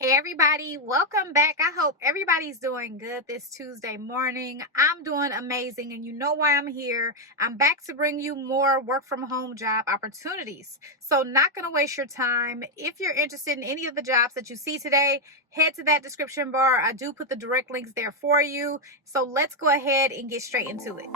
Hey everybody, welcome back. I hope everybody's doing good this Tuesday morning. I'm doing amazing, and you know why I'm here. I'm back to bring you more work from home job opportunities. So not going to waste your time. If you're interested in any of the jobs that you see today, head to that description bar. I do put the direct links there for you. So let's go ahead and get straight into it.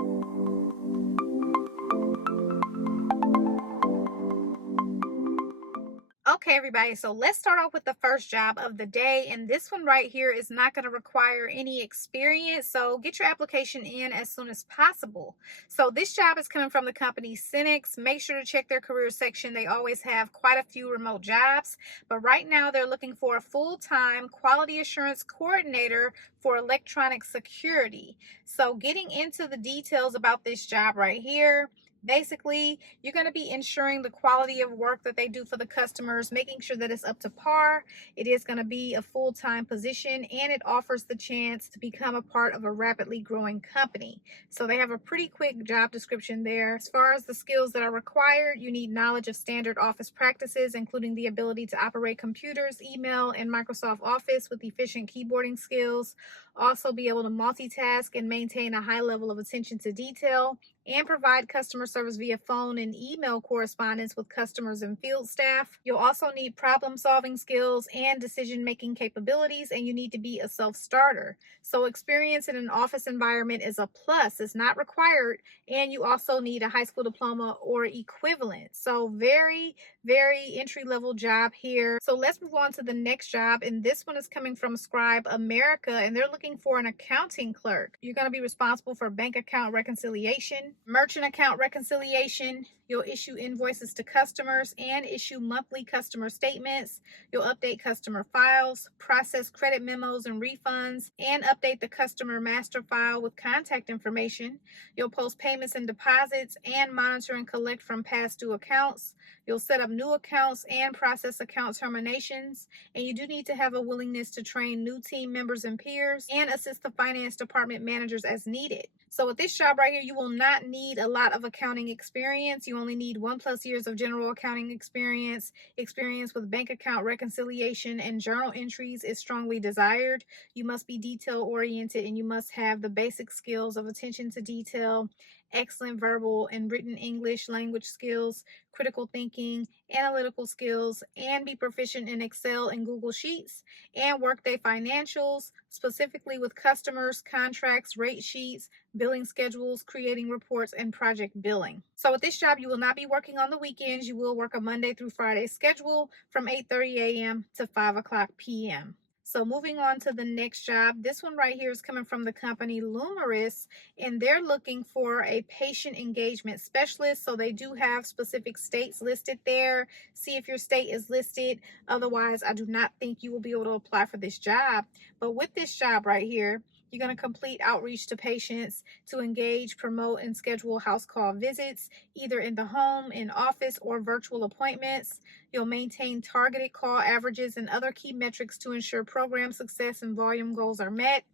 Okay, everybody, so let's start off with the first job of the day. And this one right here is not going to require any experience. So get your application in as soon as possible. So this job is coming from the company Cynics. Make sure to check their career section. They always have quite a few remote jobs. But right now they're looking for a full-time quality assurance coordinator for electronic security. So getting into the details about this job right here. Basically, you're going to be ensuring the quality of work that they do for the customers, making sure that it's up to par. It is going to be a full-time position, and it offers the chance to become a part of a rapidly growing company. So they have a pretty quick job description there. As far as the skills that are required, you need knowledge of standard office practices, including the ability to operate computers, email, and Microsoft Office with efficient keyboarding skills. Also be able to multitask and maintain a high level of attention to detail, and provide customer service via phone and email correspondence with customers and field staff. You'll also need problem solving skills and decision making capabilities, and you need to be a self-starter. So experience in an office environment is a plus, it's not required, and you also need a high school diploma or equivalent. So very entry level job here. So let's move on to the next job, and this one is coming from Scribe America, and they're looking for an accounting clerk. You're going to be responsible for bank account reconciliation, merchant account reconciliation. You'll issue invoices to customers and issue monthly customer statements. You'll update customer files, process credit memos and refunds, and update the customer master file with contact information. You'll post payments and deposits and monitor and collect from past due accounts. You'll set up new accounts and process account terminations. And you do need to have a willingness to train new team members and peers and assist the finance department managers as needed. So with this job right here, you will not need a lot of accounting experience. You only need 1+ years of general accounting experience. Experience with bank account reconciliation and journal entries is strongly desired. You must be detail oriented, and you must have the basic skills of attention to detail, excellent verbal and written English language skills, critical thinking, analytical skills, and be proficient in Excel and Google Sheets and Workday financials, specifically with customers, contracts, rate sheets, billing schedules, creating reports, and project billing. So with this job, you will not be working on the weekends. You will work a Monday through Friday schedule from 8:30 a.m. to 5:00 p.m. So moving on to the next job, this one right here is coming from the company Lumeris, and they're looking for a patient engagement specialist. So they do have specific states listed there. See if your state is listed. Otherwise, I do not think you will be able to apply for this job. But with this job right here, you're going to complete outreach to patients to engage, promote, and schedule house call visits, either in the home, in office, or virtual appointments. You'll maintain targeted call averages and other key metrics to ensure program success and volume goals are met.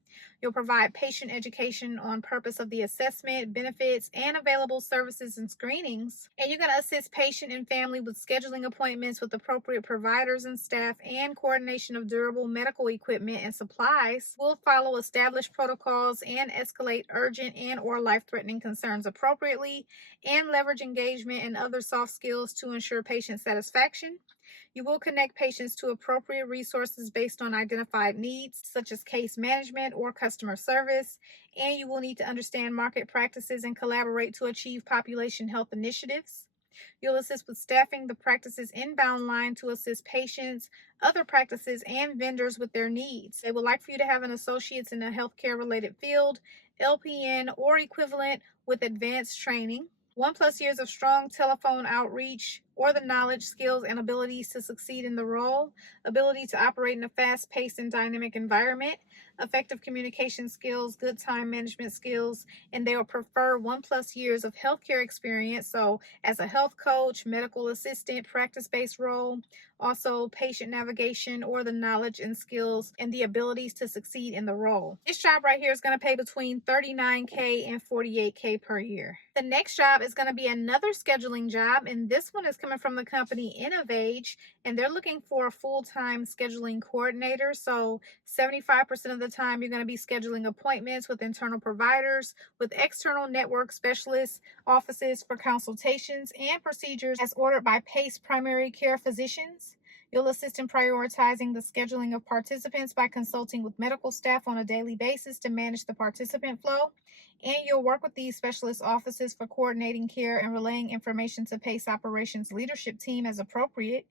You'll provide patient education on purpose of the assessment, benefits, and available services and screenings. And you're going to assist patient and family with scheduling appointments with appropriate providers and staff and coordination of durable medical equipment and supplies. We'll follow established protocols and escalate urgent and or life-threatening concerns appropriately, and leverage engagement and other soft skills to ensure patient satisfaction. You will connect patients to appropriate resources based on identified needs, such as case management or customer service, and you will need to understand market practices and collaborate to achieve population health initiatives. You'll assist with staffing the practice's inbound line to assist patients, other practices, and vendors with their needs. They would like for you to have an associate's in a healthcare related field, LPN or equivalent with advanced training, 1+ years of strong telephone outreach or the knowledge, skills, and abilities to succeed in the role, ability to operate in a fast-paced and dynamic environment, effective communication skills, good time management skills, and they will prefer 1+ years of healthcare experience. So as a health coach, medical assistant, practice-based role, also patient navigation or the knowledge and skills and the abilities to succeed in the role. This job right here is going to pay between $39K and $48K per year. The next job is going to be another scheduling job, and this one is coming from the company Innovage, and they're looking for a full-time scheduling coordinator. So 75% of the time, you're going to be scheduling appointments with internal providers, with external network specialists, offices for consultations and procedures as ordered by PACE primary care physicians. You'll assist in prioritizing the scheduling of participants by consulting with medical staff on a daily basis to manage the participant flow. And you'll work with these specialist offices for coordinating care and relaying information to PACE operations leadership team as appropriate.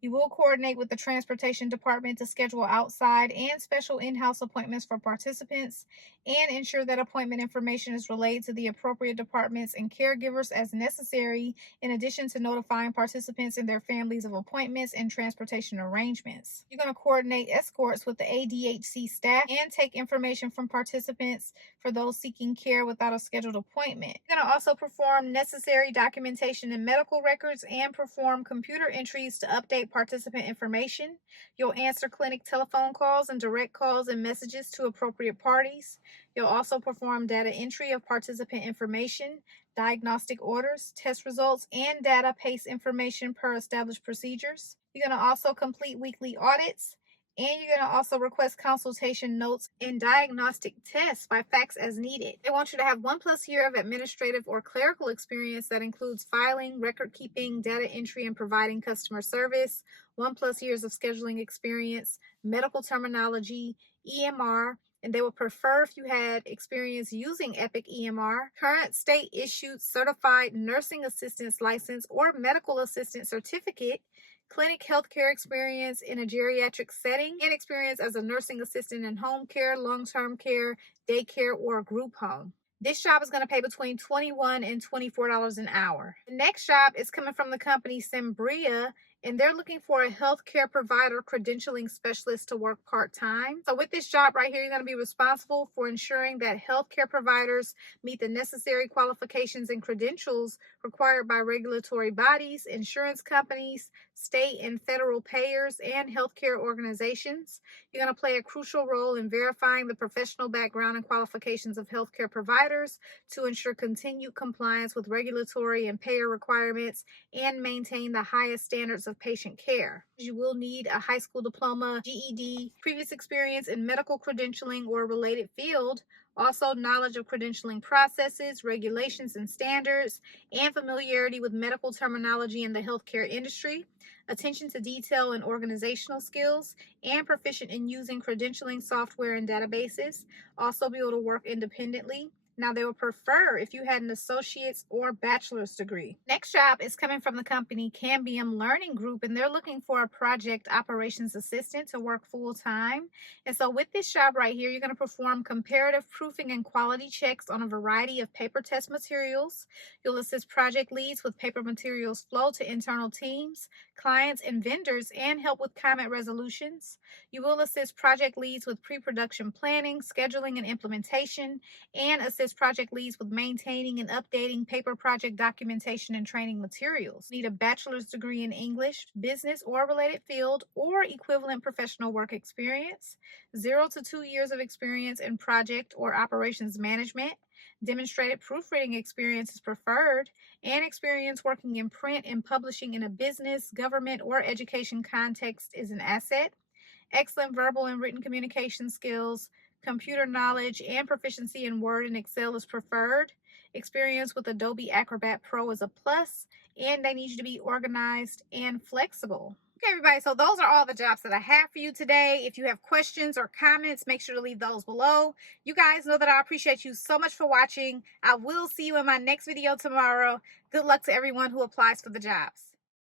You will coordinate with the transportation department to schedule outside and special in-house appointments for participants and ensure that appointment information is relayed to the appropriate departments and caregivers as necessary, in addition to notifying participants and their families of appointments and transportation arrangements. You're going to coordinate escorts with the ADHC staff and take information from participants for those seeking care without a scheduled appointment. You're going to also perform necessary documentation and medical records and perform computer entries to update participant information. You'll answer clinic telephone calls and direct calls and messages to appropriate parties. You'll also perform data entry of participant information, diagnostic orders, test results, and data PACE information per established procedures. You're going to also complete weekly audits, and you're going to also request consultation notes and diagnostic tests by fax as needed. They want you to have 1+ year of administrative or clerical experience that includes filing, record keeping, data entry, and providing customer service, 1+ years of scheduling experience, medical terminology, EMR, and they would prefer if you had experience using Epic EMR, current state issued certified nursing assistance license or medical assistant certificate, clinic healthcare experience in a geriatric setting, and experience as a nursing assistant in home care, long-term care, daycare, or group home. This job is going to pay between $21 and $24 an hour. The next job is coming from the company Sembria, and they're looking for a healthcare provider credentialing specialist to work part-time. So with this job right here, you're going to be responsible for ensuring that healthcare providers meet the necessary qualifications and credentials required by regulatory bodies, insurance companies, state and federal payers, and healthcare organizations. You're going to play a crucial role in verifying the professional background and qualifications of healthcare providers to ensure continued compliance with regulatory and payer requirements and maintain the highest standards of patient care. You will need a high school diploma, GED, previous experience in medical credentialing or related field, also knowledge of credentialing processes, regulations, and standards, and familiarity with medical terminology in the healthcare industry, attention to detail and organizational skills, and proficient in using credentialing software and databases. Also be able to work independently. Now, they would prefer if you had an associate's or bachelor's degree. Next job is coming from the company Cambium Learning Group, and they're looking for a project operations assistant to work full-time. And so with this job right here, you're going to perform comparative proofing and quality checks on a variety of paper test materials. You'll assist project leads with paper materials flow to internal teams, clients, and vendors, and help with comment resolutions. You will assist project leads with pre-production planning, scheduling, and implementation, and assist project leads with maintaining and updating paper project documentation and training materials. Need a bachelor's degree in English, business, or related field, or equivalent professional work experience. 0 to 2 years of experience in project or operations management. Demonstrated proofreading experience is preferred, and experience working in print and publishing in a business, government, or education context is an asset. Excellent verbal and written communication skills, computer knowledge, and proficiency in Word and Excel is preferred. Experience with Adobe Acrobat Pro is a plus, and they need you to be organized and flexible. Okay, everybody, so those are all the jobs that I have for you today. If you have questions or comments, make sure to leave those below. You guys know that I appreciate you so much for watching. I will see you in my next video tomorrow. Good luck to everyone who applies for the jobs.